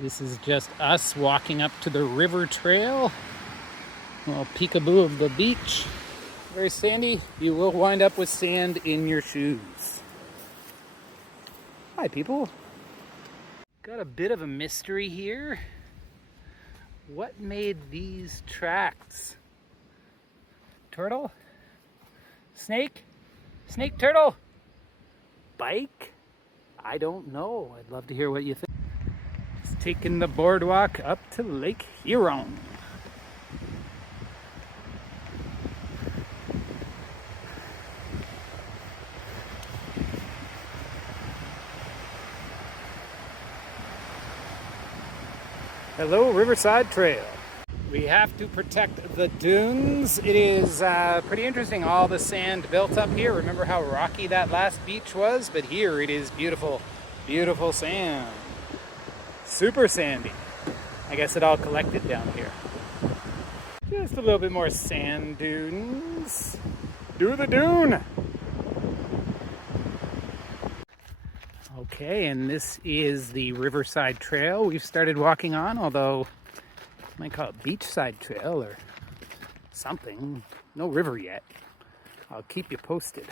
This is just us walking up to the river trail. A little peekaboo of the beach. Very sandy. You will wind up with sand in your shoes. Hi, people. Got a bit of a mystery here. What made these tracks? Turtle? Snake? Snake turtle? Bike? I don't know. I'd love to hear what you think. Just taking the boardwalk up to Lake Huron. Hello, Riverside Trail. We have to protect the dunes. It is pretty interesting, all the sand built up here. Remember how rocky that last beach was? But here it is beautiful, beautiful sand. Super sandy. I guess it all collected down here. Just a little bit more sand dunes. Do the dune! Okay, and this is the Riverside Trail we've started walking on, although I might call it Beachside Trail or something. No river yet. I'll keep you posted.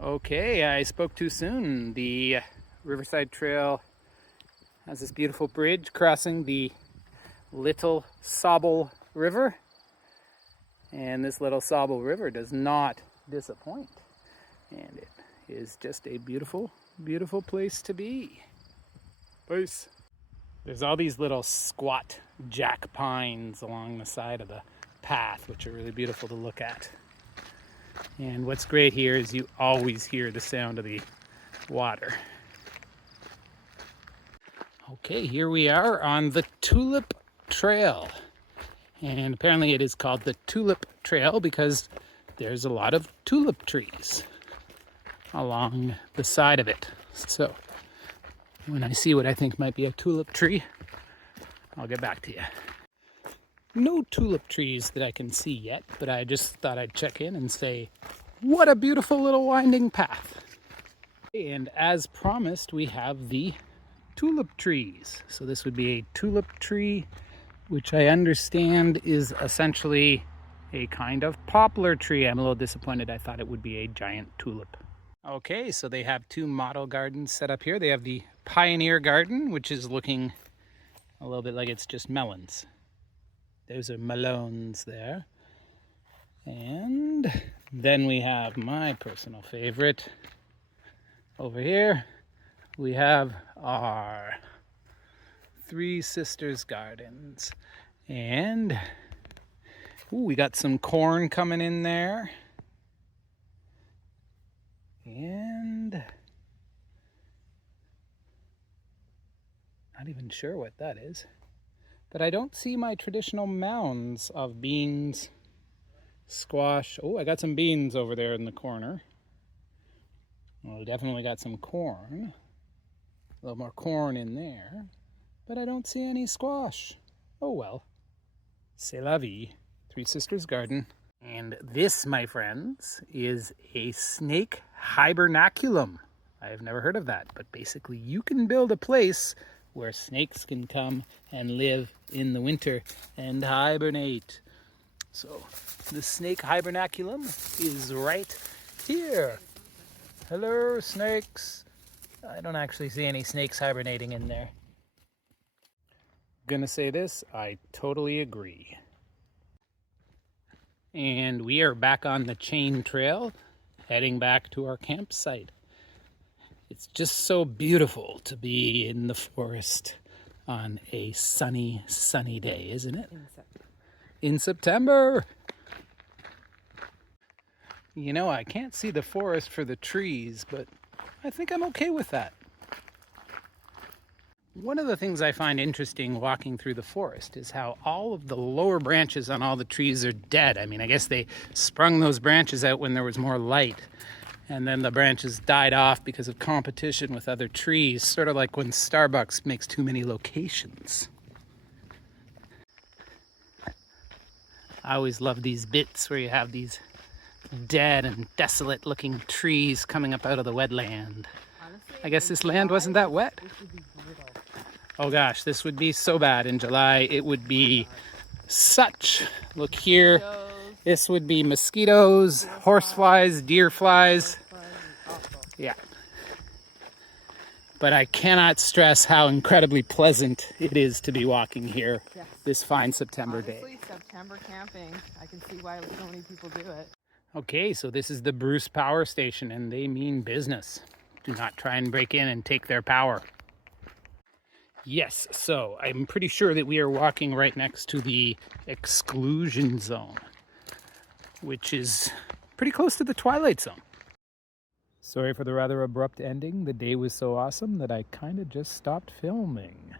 Okay, I spoke too soon. The Riverside Trail has this beautiful bridge crossing the Little Sauble River. And this Little Sauble River does not disappoint. And it is just a beautiful, beautiful place to be. Peace. There's all these little squat jack pines along the side of the path, which are really beautiful to look at. And what's great here is you always hear the sound of the water. Okay, here we are on the Tulip Trail. And apparently it is called the Tulip Trail because there's a lot of tulip trees along the side of it. So when I see what I think might be a tulip tree, I'll get back to you. No tulip trees that I can see yet, but I just thought I'd check in and say, what a beautiful little winding path. And as promised, we have the tulip trees. So this would be a tulip tree, which I understand is essentially a kind of poplar tree. I'm a little disappointed. I thought it would be a giant tulip. Okay, so they have two model gardens set up here. They have the Pioneer Garden, which is looking a little bit like it's just melons. Those are melons there. And then we have my personal favorite. Over here, we have our Three Sisters Gardens. And ooh, we got some corn coming in there. And not even sure what that is. But I don't see my traditional mounds of beans, squash. Oh, I got some beans over there in the corner. Well, we definitely got some corn. A little more corn in there. But I don't see any squash. Oh well. C'est la vie. Three Sisters Garden. And this, my friends, is a snake hibernaculum. I have never heard of that, but basically you can build a place where snakes can come and live in the winter and hibernate. So the snake hibernaculum is right here. Hello, snakes. I don't actually see any snakes hibernating in there. Gonna say this, I totally agree. And we are back on the chain trail, heading back to our campsite. It's just so beautiful to be in the forest on a sunny, sunny day, isn't it? In September. You know, I can't see the forest for the trees, but I think I'm okay with that. One of the things I find interesting walking through the forest is how all of the lower branches on all the trees are dead. I mean, I guess they sprung those branches out when there was more light, and then the branches died off because of competition with other trees, sort of like when Starbucks makes too many locations. I always love these bits where you have these dead and desolate looking trees coming up out of the wetland. Honestly, I guess this land wasn't that wet. Oh gosh, this would be so bad in July. It would be such, look here, this would be mosquitoes, horseflies, deer flies. Yeah. But I cannot stress how incredibly pleasant it is to be walking here this fine September day. Honestly, September camping, I can see why so many people do it. Okay, so this is the Bruce Power Station, and they mean business. Do not try and break in and take their power. Yes, so I'm pretty sure that we are walking right next to the exclusion zone, which is pretty close to the twilight zone. Sorry for the rather abrupt ending. The day was so awesome that I kind of just stopped filming.